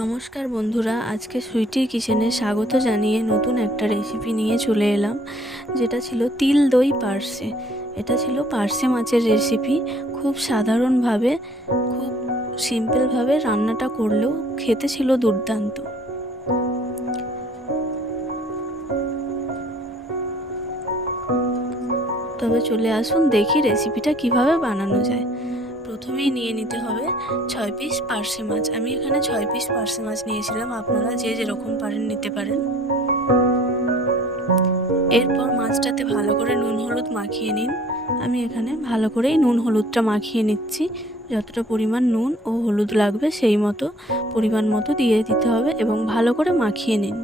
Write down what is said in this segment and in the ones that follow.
নমস্কার বন্ধুরা, আজকে সুইটির কিচেনে স্বাগত জানিয়ে নতুন একটা রেসিপি নিয়ে চলে এলাম, যেটা ছিল তিল দই পার্সে। এটা ছিল পার্সে মাছের রেসিপি খুব সাধারণভাবে, খুব সিম্পলভাবে রান্নাটা করলেও খেতে ছিল দুর্দান্ত। তবে চলে আসুন, দেখি রেসিপিটা কীভাবে বানানো যায়। প্রথমেই নিয়ে নিতে হবে ছয় পিস পার্সে মাছ। আমি এখানে ছয় পিস পার্সে মাছ নিয়েছিলাম, আপনারা যে যেরকম পারেন নিতে পারেন। এরপর মাছটাতে ভালো করে নুন হলুদ মাখিয়ে নিন। আমি এখানে ভালো করেই নুন হলুদটা মাখিয়ে নিচ্ছি। যতটা পরিমাণ নুন ও হলুদ লাগবে সেই মতো পরিমাণ মতো দিয়ে দিতে হবে এবং ভালো করে মাখিয়ে নিন।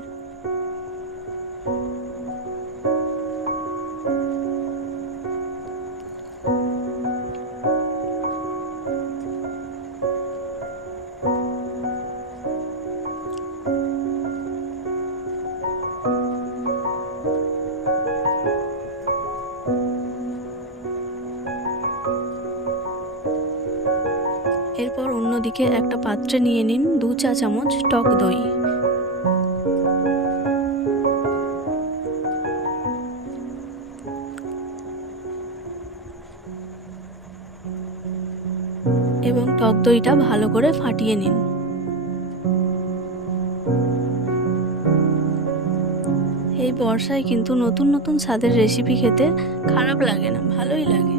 অন্যদিকে একটা পাত্রে নিয়ে নিন দু চা চামচ টক দই। এবং টক দইটা ভালো করে ফাটিয়ে নিন। এই বর্ষায় কিন্তু নতুন নতুন স্বাদের রেসিপি খেতে খারাপ লাগে না, ভালোই লাগে।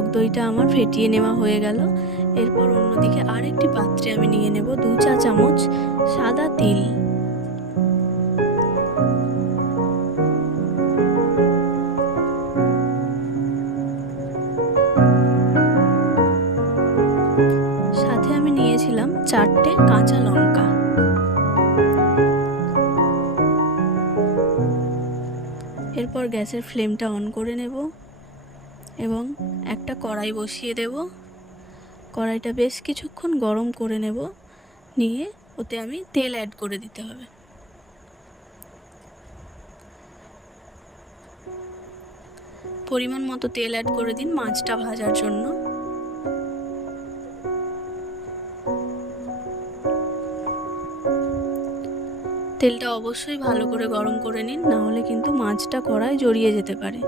টক দইটা আমার ফেটিয়ে নেওয়া হয়ে গেল। এরপর অন্যদিকে আরেকটি পাত্রে আমি নিয়ে নেব দু চা চামচ সাদা তিল। সাথে আমি নিয়েছিলাম চারটে কাঁচা লঙ্কা। এরপর গ্যাসের ফ্লেমটা অন করে নেব। এবং একটা কড়াই বসিয়ে দেব। কড়াইটা বেশ কিছুক্ষণ গরম করে নেব। নিয়ে ওতে আমি তেল অ্যাড করে দিতে হবে। পরিমাণ মতো তেল অ্যাড করে দিন মাছটা ভাজার জন্য। তেলটা অবশ্যই ভালো করে গরম করে নিন না হলে কিন্তু মাছটা কড়ায় জড়িয়ে যেতে পারে।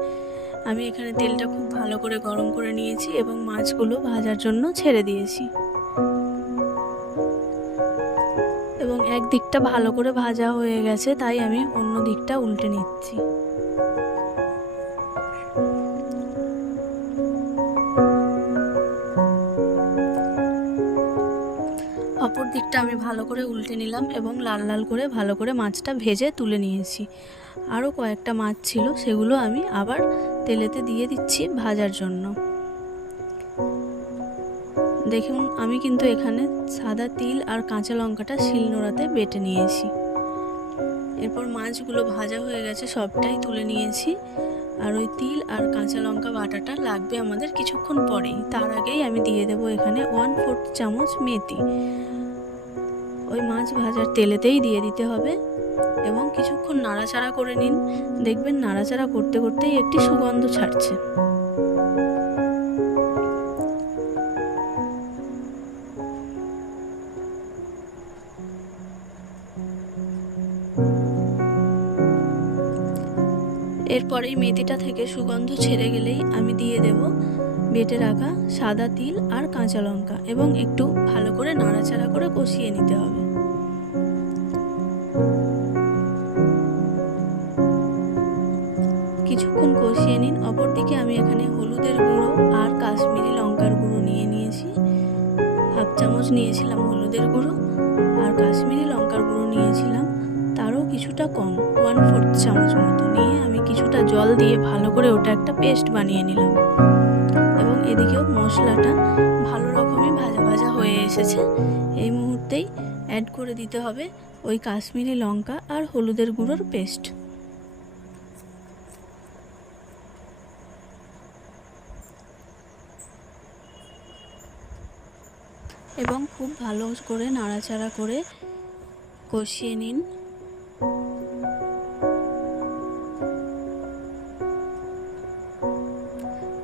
আমি এখানে তেলটা খুব ভালো করে গরম করে নিয়েছি এবং মাছগুলো ভাজার জন্য ছেড়ে দিয়েছি। এবং এক দিকটা ভালো করে ভাজা হয়ে গেছে, তাই আমি অন্য দিকটা উল্টে নিচ্ছি। অপর দিকটা আমি ভালো করে উল্টে নিলাম এবং লাল লাল করে ভালো করে মাছটা ভেজে তুলে নিয়েছি। আরও কয়েকটা মাছ ছিল, সেগুলো আমি আবার তেলেতে দিয়ে দিচ্ছি ভাজার জন্য। দেখুন, আমি কিন্তু এখানে সাদা তিল আর কাঁচা লঙ্কাটা শিলনোড়াতে বেটে নিয়েছি। এরপর মাছগুলো ভাজা হয়ে গেছে, সবটাই তুলে নিয়েছি। আর ওই তিল আর কাঁচা লঙ্কা বাটাটা লাগবে আমাদের কিছুক্ষণ পরেই। তার আগেই আমি দিয়ে দেবো এখানে ওয়ান ফোর্থ চামচ মেথি। ওই মাছ ভাজার তেলেতেই দিয়ে দিতে হবে এবং কিছুক্ষণ নাড়াচাড়া করে নিন। দেখবেন নাড়াচাড়া করতে করতেই একটি সুগন্ধ ছাড়ছে। এরপর এই মেথিটা থেকে সুগন্ধ ছেড়ে গেলেই আমি দিয়ে দেব বেটে রাখা সাদা তিল আর কাঁচা লঙ্কা এবং একটু ভালো করে নাড়াচাড়া করে কষিয়ে নিতে হবে। অপরদিকে আমি এখানে হলুদের গুঁড়ো আর কাশ্মীরি লঙ্কার গুঁড়ো নিয়ে নিয়েছি। হাফ চামচ নিয়েছিলাম হলুদের গুঁড়ো আর কাশ্মীরি লঙ্কার গুঁড়ো নিয়েছিলাম। তারও কিছুটা কম ওয়ান ফোর্থ চামচ মতো নিয়ে আমি কিছুটা জল দিয়ে ভালো করে ওটা একটা পেস্ট বানিয়ে নিলাম। এবং এদিকেও মশলাটা ভালো রকমই ভাজা ভাজা হয়ে এসেছে। এই মুহূর্তেই অ্যাড করে দিতে হবে ওই কাশ্মীরি লঙ্কা আর হলুদের গুঁড়োর পেস্ট। এবং খুব ভালো করে নাড়াচাড়া করে কষিয়ে নিন।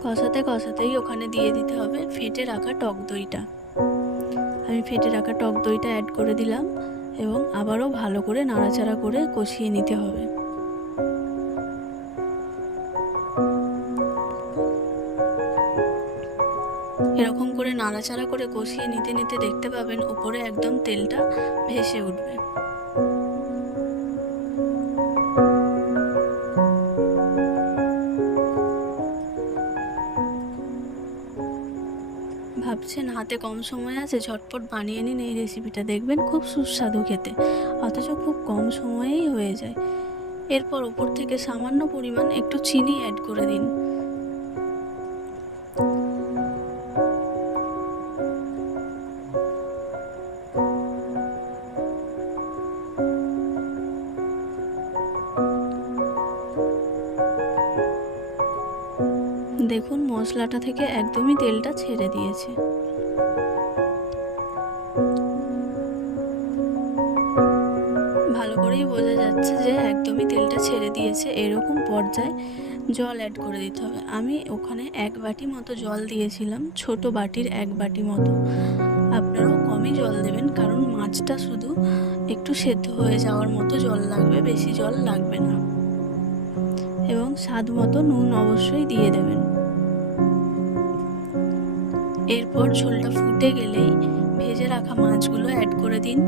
কষাতে কষাতেই ওখানে দিয়ে দিতে হবে ফেটে রাখা টক দইটা। আমি ফেটে রাখা টক দইটা অ্যাড করে দিলাম এবং আবারও ভালো করে নাড়াচাড়া করে কষিয়ে নিতে হবে। নাড়াচাড়া করে কষিয়ে নিতে নিতে দেখতে পাবেন উপরে একদম তেলটা ভেসে উঠবে। ভাবছেন হাতে কম সময় আছে, ঝটপট বানিয়ে নিন এই রেসিপিটা দেখবেন খুব সুস্বাদু খেতে, অথচ খুব কম সময়েই হয়ে যায়। এরপর ওপর থেকে সামান্য পরিমাণ একটু চিনি অ্যাড করে দিন। দেখুন, মশলাটা থেকে একদমই তেলটা ছেড়ে দিয়েছে। ভালো করেই বোঝা যাচ্ছে যে একদমই তেলটা ছেড়ে দিয়েছে, এরকম পর্যায়ে জল অ্যাড করে দিতে হবে। আমি ওখানে এক বাটি মতো জল দিয়েছিলাম, ছোট বাটির এক বাটি মতো। আপনারাও কমই জল দেবেন, কারণ মাছটা শুধু একটু সেদ্ধ হয়ে যাওয়ার মতো জল লাগবে, বেশি জল লাগবে না। এবং স্বাদ মতো নুন অবশ্যই দিয়ে দেবেন। এরপর ঝোলটা ফুটে গেলেই ভেজে রাখা মাছগুলো অ্যাড করে দিন।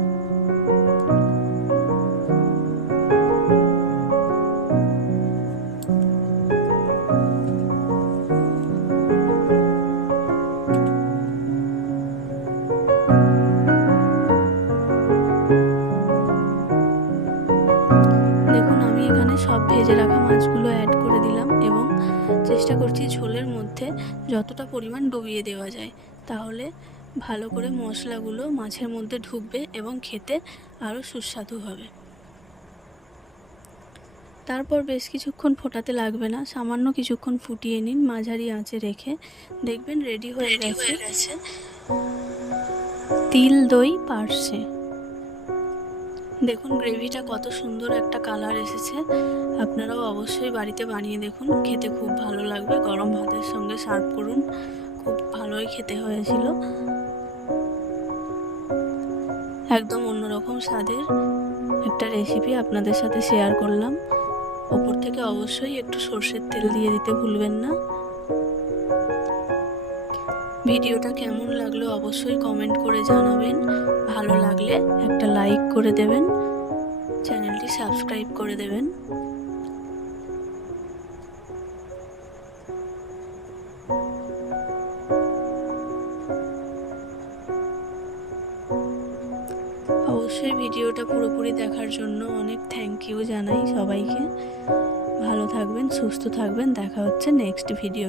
চেষ্টা করছি ঝোলের মধ্যে যতটা পরিমাণ ডুবিয়ে দেওয়া যায়। তাহলে ভালো করে মশলাগুলো মাছের মধ্যে ঢুকবে এবং খেতে আরও সুস্বাদু হবে। তারপর বেশ কিছুক্ষণ ফোটাতে লাগবে না। সামান্য কিছুক্ষণ ফুটিয়ে নিন মাঝারি আঁচে রেখে। দেখবেন রেডি হয়ে গেছে। তিল দই পার্সে। দেখুন, গ্রেভিটা কত সুন্দর একটা কালার এসেছে। আপনারাও অবশ্যই বাড়িতে বানিয়ে দেখুন। খেতে খুব ভালো লাগবে। গরম ভাতের সঙ্গে সার্ভ করুন। খুব ভালোই খেতে হয়েছিল। একদম অন্যরকম স্বাদের একটা রেসিপি আপনাদের সাথে শেয়ার করলাম। ওপর থেকে অবশ্যই একটু সর্ষের তেল দিয়ে দিতে ভুলবেন না। ভিডিওটা কেমন লাগল অবশ্যই কমেন্ট করে জানাবেন। ভালো লাগলে একটা লাইক করে দেবেন। চ্যানেলটি সাবস্ক্রাইব করে দেবেন। অবশ্যই ভিডিওটা পুরোপুরি দেখার জন্য অনেক থ্যাংক ইউ জানাই সবাইকে। ভালো থাকবেন, সুস্থ থাকবেন। দেখা হচ্ছে নেক্সট ভিডিও